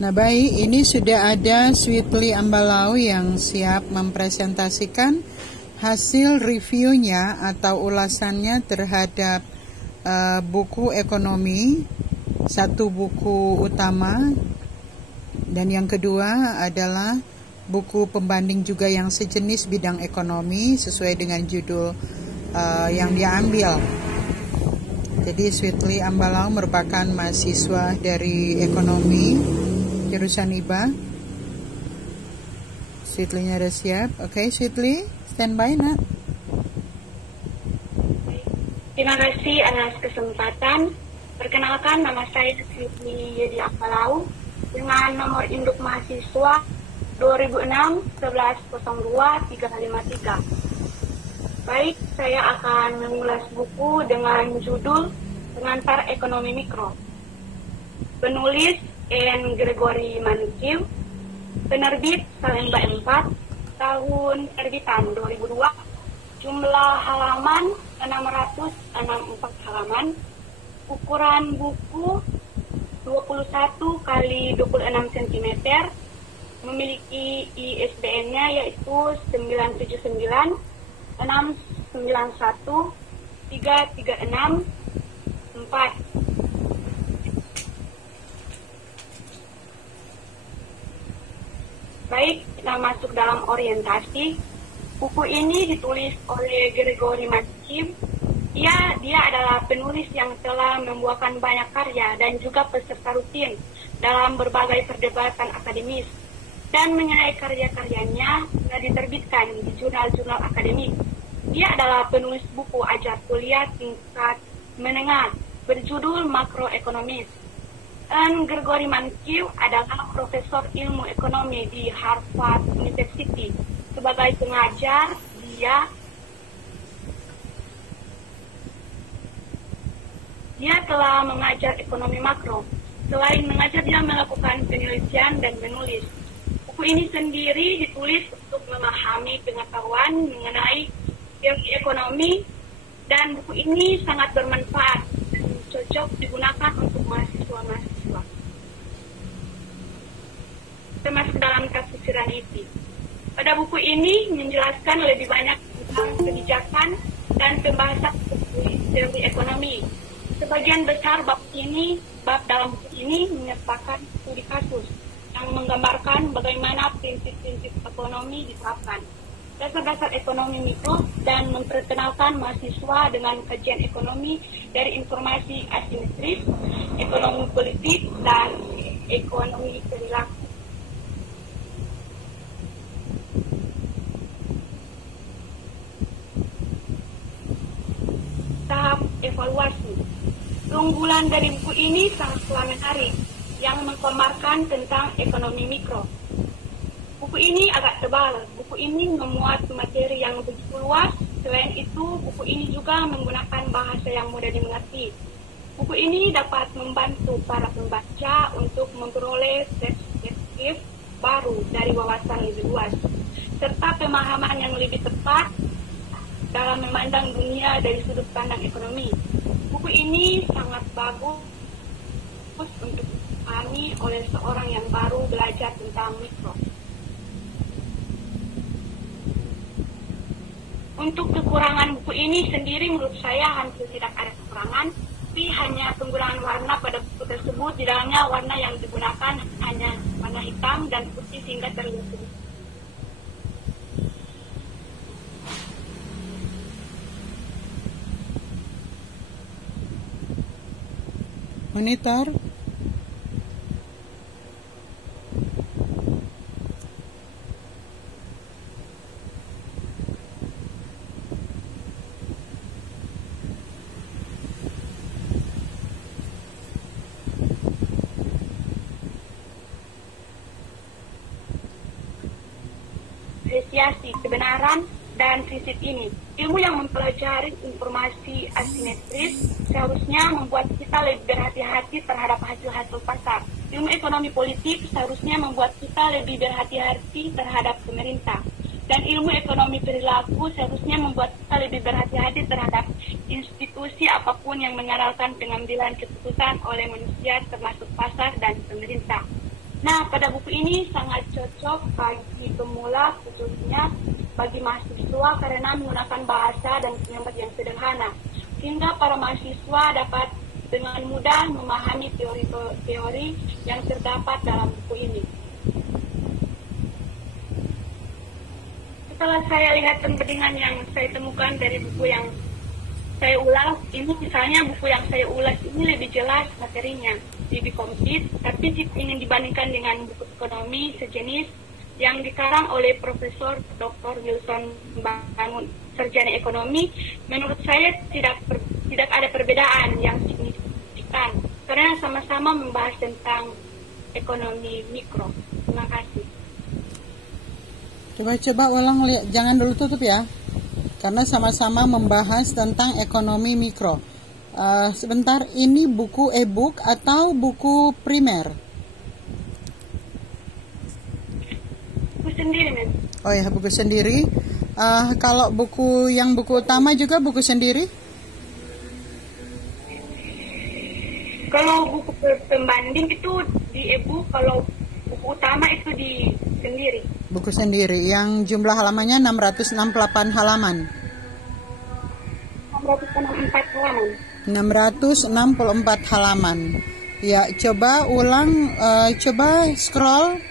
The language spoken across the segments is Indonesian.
Nah baik, ini sudah ada Sweetly Ambalau yang siap mempresentasikan hasil reviewnya atau ulasannya terhadap buku ekonomi, satu buku utama, dan yang kedua adalah buku pembanding juga yang sejenis bidang ekonomi sesuai dengan judul yang dia ambil. Jadi Sweetly Ambalau merupakan mahasiswa dari ekonomi jurusan IBA. Sweetly-nya udah siap. Oke, Sweetly, standby nak. Terima kasih atas kesempatan. Perkenalkan, nama saya Sweetly Yedi Ambalau dengan nomor induk mahasiswa 2006 1102 353. Baik, saya akan mengulas buku dengan judul Pengantar Ekonomi Mikro. Penulis N. Gregory Mankiw, penerbit Salemba 4, tahun terbitan 2002, jumlah halaman 664 halaman, ukuran buku 21 kali 26 cm, memiliki ISBN-nya yaitu 979 691 336 4. Baik, kita masuk dalam orientasi. Buku ini ditulis oleh Gregory Mankiw. Dia adalah penulis yang telah membuahkan banyak karya dan juga peserta rutin dalam berbagai perdebatan akademis. Dan mengenai karya-karyanya sudah diterbitkan di jurnal-jurnal akademik. Dia adalah penulis buku ajar kuliah tingkat menengah berjudul Makroekonomis. N. Gregory Mankiw adalah profesor ilmu ekonomi di Harvard University. Sebagai pengajar, dia telah mengajar ekonomi makro. Selain mengajar, dia melakukan penelitian dan menulis. Buku ini sendiri ditulis untuk memahami pengetahuan mengenai teori ekonomi, dan buku ini sangat bermanfaat dan cocok digunakan untuk mahasiswa-mahasiswa. Termasuk dalam tafsiran isi. Pada buku ini menjelaskan lebih banyak tentang kebijakan dan pembahasan teori ekonomi. Sebagian besar bab dalam buku ini menyertakan studi kasus yang menggambarkan bagaimana prinsip-prinsip ekonomi diterapkan, dasar-dasar ekonomi mikro, dan memperkenalkan mahasiswa dengan kajian ekonomi dari informasi asimetris, ekonomi politik, dan ekonomi perilaku. Tahap evaluasi. Keunggulan dari buku ini sangatlah menarik, yang mengkomarkan tentang ekonomi mikro. Buku ini agak tebal. Buku ini memuat materi yang begitu luas. Selain itu, buku ini juga menggunakan bahasa yang mudah dimengerti. Buku ini dapat membantu para pembaca untuk memperoleh perspektif baru dari wawasan lebih luas, serta pemahaman yang lebih tepat dalam memandang dunia dari sudut pandang ekonomi. Buku ini sangat bagus untuk dipahami oleh seorang yang baru belajar tentang mikro. Untuk kekurangan buku ini sendiri menurut saya hampir tidak ada kekurangan, tapi hanya penggunaan warna pada buku tersebut. Di dalamnya warna yang digunakan hanya warna hitam dan putih sehingga terlihat sedikit. Monitor. Apresiasi kebenaran dan prinsip ini. Ilmu yang mempelajari informasi asimetris seharusnya membuat kita lebih berhati-hati terhadap hasil-hasil pasar. Ilmu ekonomi politik seharusnya membuat kita lebih berhati-hati terhadap pemerintah. Dan ilmu ekonomi perilaku seharusnya membuat kita lebih berhati-hati terhadap institusi apapun yang mengarahkan pengambilan keputusan oleh manusia termasuk pasar dan pemerintah. Nah, Nah, pada buku ini sangat cocok bagi pemula, khususnya bagi mahasiswa karena menggunakan bahasa dan penyampaian yang sederhana, sehingga para mahasiswa dapat dengan mudah memahami teori-teori yang terdapat dalam buku ini. Setelah saya lihat perbandingan yang saya temukan dari buku yang saya ulas, ini misalnya buku yang saya ulas ini lebih jelas materinya, lebih komplit, tapi jika ingin dibandingkan dengan buku ekonomi sejenis yang dikarang oleh Profesor Dr. Wilson Bangun, sarjana ekonomi, menurut saya tidak ada perbedaan yang signifikan, karena sama-sama membahas tentang ekonomi mikro. Terima kasih. Coba ulang, lihat, jangan dulu tutup ya. Karena sama-sama membahas tentang ekonomi mikro. Sebentar, ini buku e-book atau buku primer? Buku sendiri, men. Oh ya, buku sendiri. Kalau buku utama juga buku sendiri? Kalau buku pembanding itu di e-book, kalau buku utama itu di sendiri. Buku sendiri yang jumlah halamannya 668 halaman. 664 halaman. 664 halaman. Ya, coba ulang, coba scroll.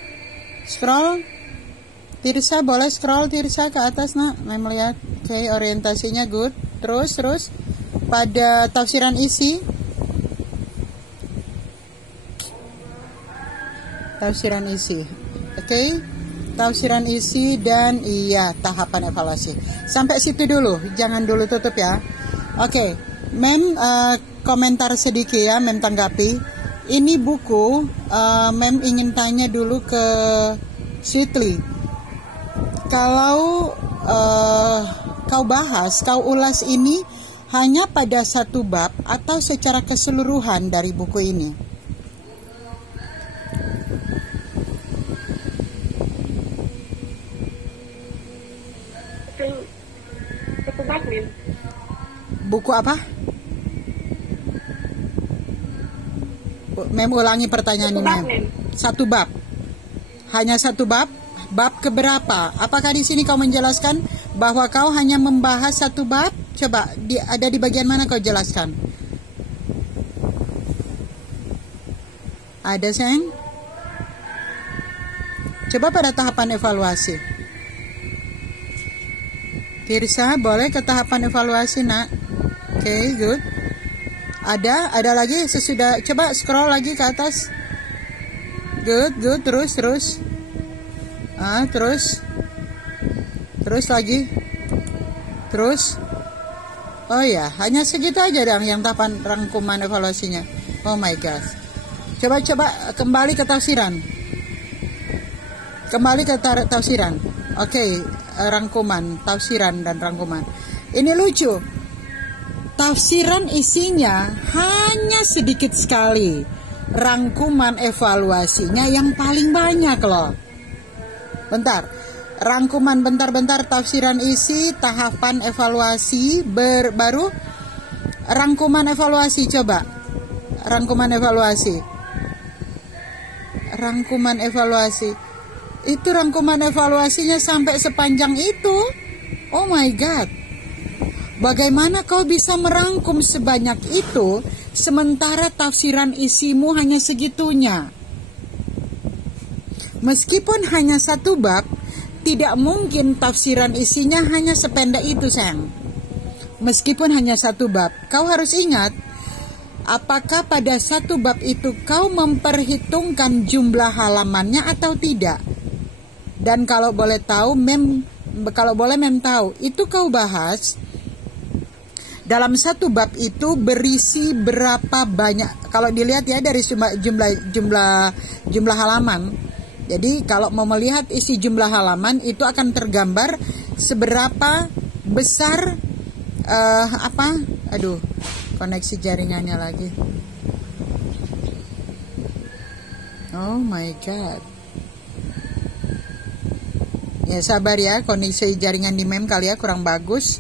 Tirsa, boleh scroll Tirsa ke atas, nak. Saya melihat, oke, orientasinya good. Terus pada tafsiran isi. Tafsiran isi. Oke. Tafsiran isi dan iya, tahapan evaluasi. Sampai situ dulu, jangan dulu tutup ya. Oke, Mem komentar sedikit ya, Mem tanggapi. Ini buku, Mem ingin tanya dulu ke Sweetly. Kalau kau ulas ini hanya pada satu bab atau secara keseluruhan dari buku ini? Buku apa? Mem ulangi pertanyaan ini, Mem. Satu bab. Hanya satu bab? Bab keberapa? Apakah di sini kau menjelaskan bahwa kau hanya membahas satu bab? Coba, ada di bagian mana kau jelaskan? Ada, sayang? Coba pada tahapan evaluasi. Tirsa, boleh ke tahapan evaluasi, nak? Oke, good. Ada lagi sesudah, coba scroll lagi ke atas. Good, terus. Terus lagi. Terus. Oh ya, hanya segitu aja dong yang tahapan rangkuman evaluasinya. Oh my god. Coba kembali ke tafsiran. Oke, rangkuman, tafsiran dan rangkuman. Ini lucu. Tafsiran isinya hanya sedikit sekali. Rangkuman evaluasinya yang paling banyak loh. Bentar. Tafsiran isi, tahapan evaluasi, baru rangkuman evaluasi, coba. Rangkuman evaluasi. Itu rangkuman evaluasinya sampai sepanjang itu. Oh my god. Bagaimana kau bisa merangkum sebanyak itu sementara tafsiran isimu hanya segitunya? Meskipun hanya satu bab, tidak mungkin tafsiran isinya hanya sependek itu, sayang. Meskipun hanya satu bab, kau harus ingat, apakah pada satu bab itu kau memperhitungkan jumlah halamannya atau tidak? Dan kalau boleh Mem tahu, itu kau bahas dalam satu bab itu berisi berapa banyak. Kalau dilihat ya dari jumlah halaman. Jadi kalau mau melihat isi jumlah halaman itu akan tergambar seberapa besar koneksi jaringannya lagi. Oh my god. Ya sabar ya, kondisi jaringan di Mem kali ya kurang bagus.